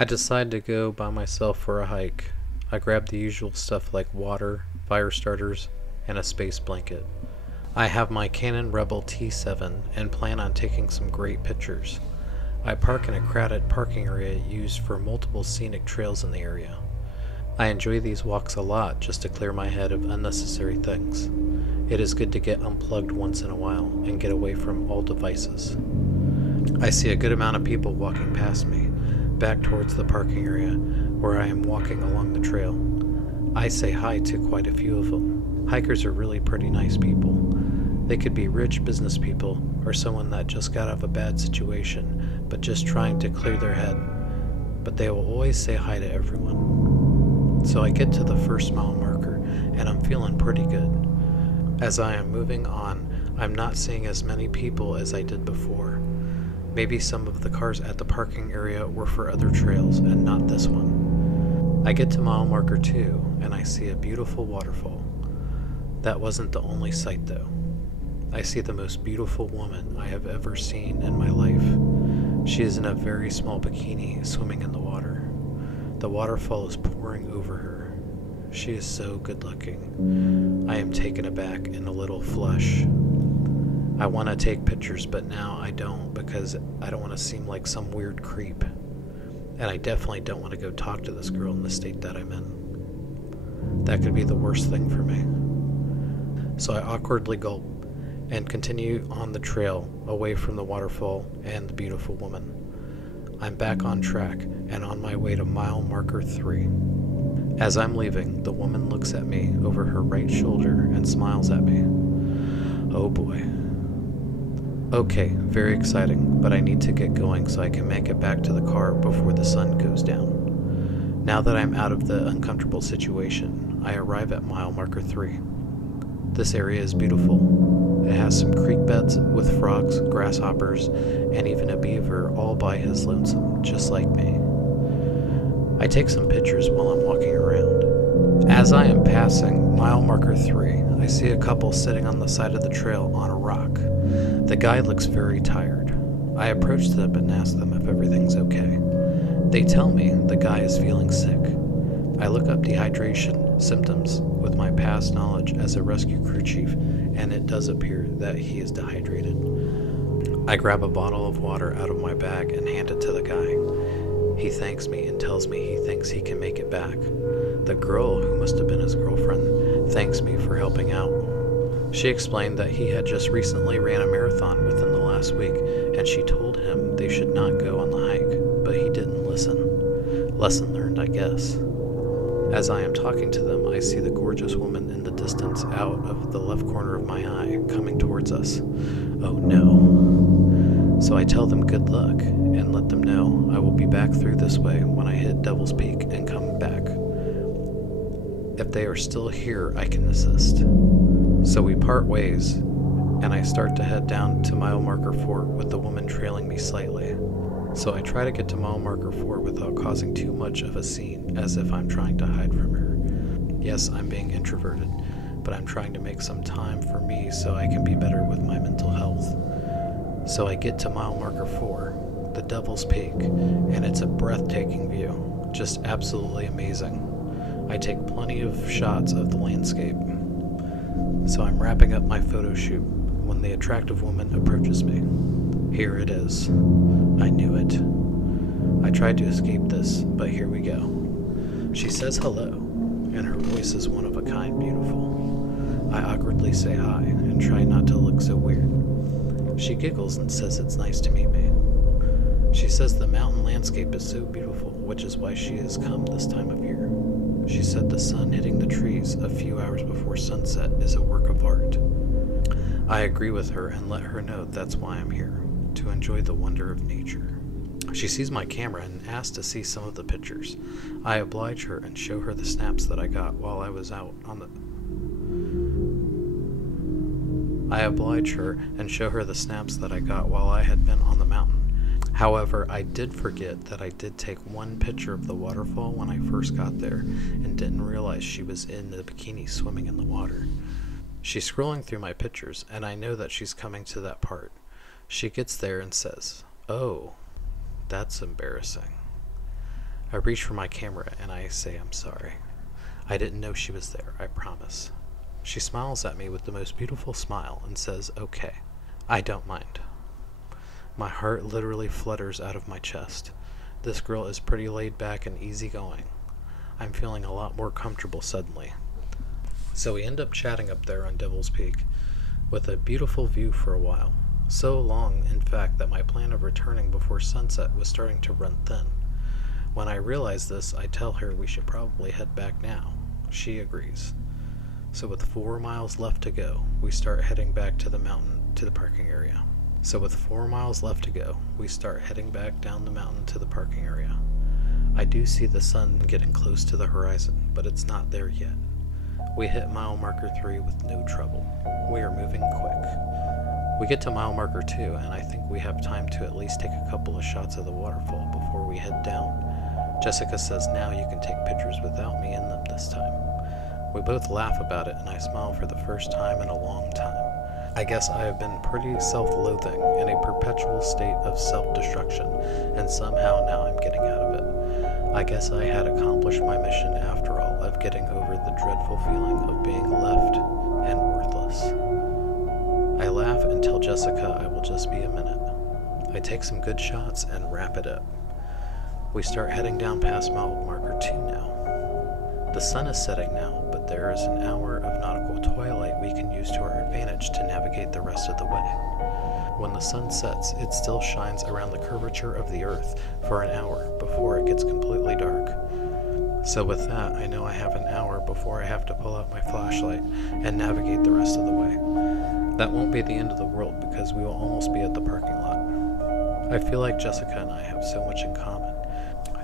I decide to go by myself for a hike. I grab the usual stuff like water, fire starters, and a space blanket. I have my Canon Rebel T7 and plan on taking some great pictures. I park in a crowded parking area used for multiple scenic trails in the area. I enjoy these walks a lot just to clear my head of unnecessary things. It is good to get unplugged once in a while and get away from all devices. I see a good amount of people walking past me, back towards the parking area where I am walking along the trail. I say hi to quite a few of them. Hikers are really pretty nice people. They could be rich business people or someone that just got out of a bad situation but just trying to clear their head. But they will always say hi to everyone. So I get to the first mile marker and I'm feeling pretty good. As I am moving on, I'm not seeing as many people as I did before. Maybe some of the cars at the parking area were for other trails and not this one. I get to mile marker 2 and I see a beautiful waterfall. That wasn't the only sight though. I see the most beautiful woman I have ever seen in my life. She is in a very small bikini swimming in the water. The waterfall is pouring over her. She is so good looking. I am taken aback and a little flush. I want to take pictures, but now I don't because I don't want to seem like some weird creep. And I definitely don't want to go talk to this girl in the state that I'm in. That could be the worst thing for me. So I awkwardly gulp and continue on the trail away from the waterfall and the beautiful woman. I'm back on track and on my way to mile marker 3. As I'm leaving, the woman looks at me over her right shoulder and smiles at me. Oh boy. Okay, very exciting, but I need to get going so I can make it back to the car before the sun goes down. Now that I'm out of the uncomfortable situation, I arrive at mile marker 3. This area is beautiful. It has some creek beds with frogs, grasshoppers, and even a beaver all by his lonesome, just like me. I take some pictures while I'm walking around. As I am passing mile marker 3, I see a couple sitting on the side of the trail on a rock. The guy looks very tired. I approach them and ask them if everything's okay. They tell me the guy is feeling sick. I look up dehydration symptoms with my past knowledge as a rescue crew chief, and it does appear that he is dehydrated. I grab a bottle of water out of my bag and hand it to the guy. He thanks me and tells me he thinks he can make it back. The girl, who must have been his girlfriend, thanks me for helping out. She explained that he had just recently ran a marathon within the last week, and she told him they should not go on the hike, but he didn't listen. Lesson learned, I guess. As I am talking to them, I see the gorgeous woman in the distance out of the left corner of my eye coming towards us. Oh no. So I tell them good luck and let them know I will be back through this way when I hit Devil's Peak and come back. If they are still here, I can assist. So we part ways, and I start to head down to mile marker 4 with the woman trailing me slightly. So I try to get to mile marker 4 without causing too much of a scene, as if I'm trying to hide from her. Yes, I'm being introverted, but I'm trying to make some time for me so I can be better with my mental health. So I get to mile marker 4, the Devil's Peak, and it's a breathtaking view, just absolutely amazing. I take plenty of shots of the landscape. So I'm wrapping up my photo shoot when the attractive woman approaches me. Here it is. I knew it. I tried to escape this, but here we go. She says hello, and her voice is one of a kind beautiful. I awkwardly say hi and try not to look so weird. She giggles and says it's nice to meet me. She says the mountain landscape is so beautiful, which is why she has come this time of year. She said the sun hitting the trees a few hours before sunset is a work of art. I agree with her and let her know that's why I'm here, to enjoy the wonder of nature. She sees my camera and asks to see some of the pictures. I oblige her and show her the snaps that I got while I was out on the... I oblige her and show her the snaps that I got while I had been on the mountain. However, I did forget that I did take one picture of the waterfall when I first got there and didn't realize she was in the bikini swimming in the water. She's scrolling through my pictures, and I know that she's coming to that part. She gets there and says, "Oh, that's embarrassing." I reach for my camera and I say I'm sorry. I didn't know she was there, I promise. She smiles at me with the most beautiful smile and says, okay, I don't mind. My heart literally flutters out of my chest. This girl is pretty laid back and easygoing. I'm feeling a lot more comfortable suddenly. So we end up chatting up there on Devil's Peak, with a beautiful view for a while. So long, in fact, that my plan of returning before sunset was starting to run thin. When I realize this, I tell her we should probably head back now. She agrees. So with 4 miles left to go, we start heading back to the mountain to the parking area. Down the mountain to the parking area. I do see the sun getting close to the horizon, but it's not there yet. We hit mile marker 3 with no trouble. We are moving quick. We get to mile marker 2, and I think we have time to at least take a couple of shots of the waterfall before we head down. Jessica says now you can take pictures without me in them this time. We both laugh about it, and I smile for the first time in a long time. I guess I have been pretty self-loathing, in a perpetual state of self-destruction, and somehow now I'm getting out of it. I guess I had accomplished my mission after all, of getting over the dreadful feeling of being left and worthless. I laugh and tell Jessica I will just be a minute. I take some good shots and wrap it up. We start heading down past mile marker 2 now. The sun is setting now, but there is an hour of nautical twilight we can use to our advantage to navigate the rest of the way. When the sun sets, it still shines around the curvature of the earth for an hour before it gets completely dark. So with that, I know I have an hour before I have to pull out my flashlight and navigate the rest of the way. That won't be the end of the world because we will almost be at the parking lot. I feel like Jessica and I have so much in common.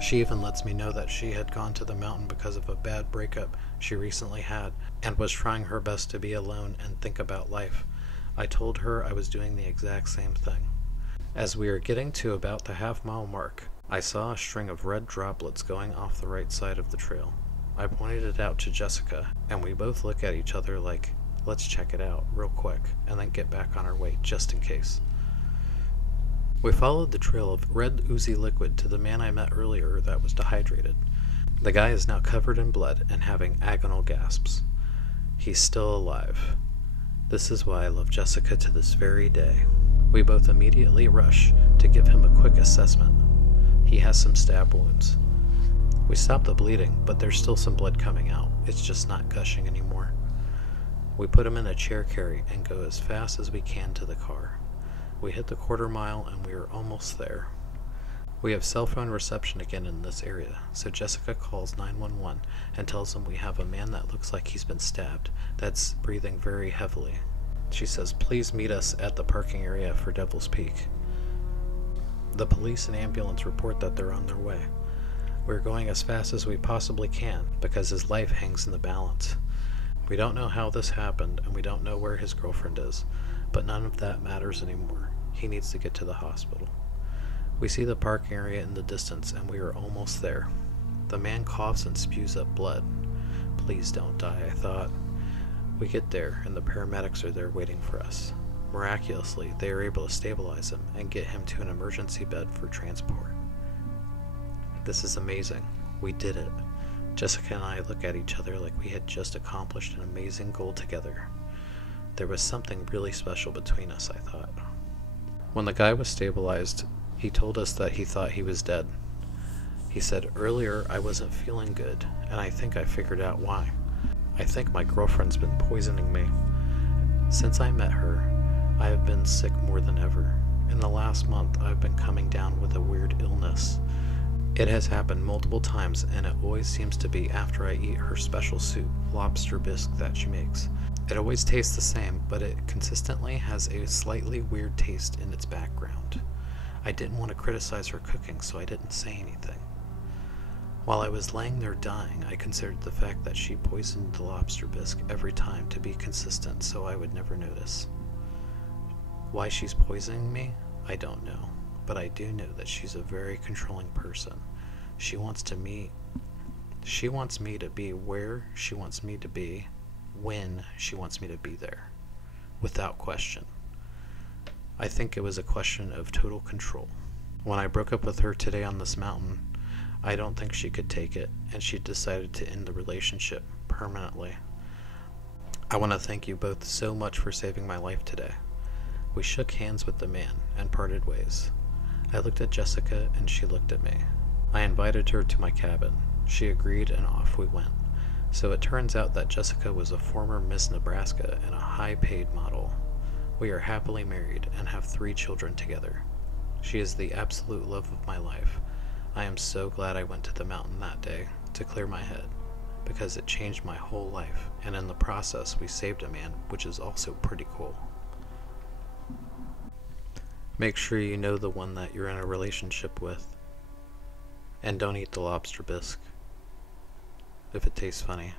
She even lets me know that she had gone to the mountain because of a bad breakup she recently had and was trying her best to be alone and think about life. I told her I was doing the exact same thing. As we are getting to about the half-mile mark, I saw a string of red droplets going off the right side of the trail. I pointed it out to Jessica, and we both look at each other like, let's check it out real quick and then get back on our way just in case. We followed the trail of red oozy liquid to the man I met earlier that was dehydrated. The guy is now covered in blood and having agonal gasps. He's still alive. This is why I love Jessica to this very day. We both immediately rush to give him a quick assessment. He has some stab wounds. We stop the bleeding, but there's still some blood coming out. It's just not gushing anymore. We put him in a chair carry and go as fast as we can to the car. We hit the quarter mile and we are almost there. We have cell phone reception again in this area, so Jessica calls 911 and tells them we have a man that looks like he's been stabbed, that's breathing very heavily. She says please meet us at the parking area for Devil's Peak. The police and ambulance report that they're on their way. We're going as fast as we possibly can because his life hangs in the balance. We don't know how this happened and we don't know where his girlfriend is, but none of that matters anymore. He needs to get to the hospital. We see the parking area in the distance and we are almost there. The man coughs and spews up blood. Please don't die, I thought. We get there and the paramedics are there waiting for us. Miraculously, they are able to stabilize him and get him to an emergency bed for transport. This is amazing. We did it. Jessica and I look at each other like we had just accomplished an amazing goal together. There was something really special between us, I thought. When the guy was stabilized, he told us that he thought he was dead. He said, earlier I wasn't feeling good, and I think I figured out why. I think my girlfriend's been poisoning me. Since I met her, I have been sick more than ever. In the last month, I've been coming down with a weird illness. It has happened multiple times, and it always seems to be after I eat her special soup, lobster bisque that she makes. It always tastes the same, but it consistently has a slightly weird taste in its background. I didn't want to criticize her cooking, so I didn't say anything. While I was laying there dying, I considered the fact that she poisoned the lobster bisque every time to be consistent so I would never notice. Why she's poisoning me, I don't know, but I do know that she's a very controlling person. She wants me to be where she wants me to be, when she wants me to be there, without question. I think it was a question of total control. When I broke up with her today on this mountain, I don't think she could take it, and she decided to end the relationship permanently. I want to thank you both so much for saving my life today. We shook hands with the man and parted ways. I looked at Jessica and she looked at me. I invited her to my cabin. She agreed and off we went. So it turns out that Jessica was a former Miss Nebraska and a high-paid model. We are happily married and have 3 children together. She is the absolute love of my life. I am so glad I went to the mountain that day to clear my head, because it changed my whole life, and in the process we saved a man, which is also pretty cool. Make sure you know the one that you're in a relationship with. And don't eat the lobster bisque if it tastes funny.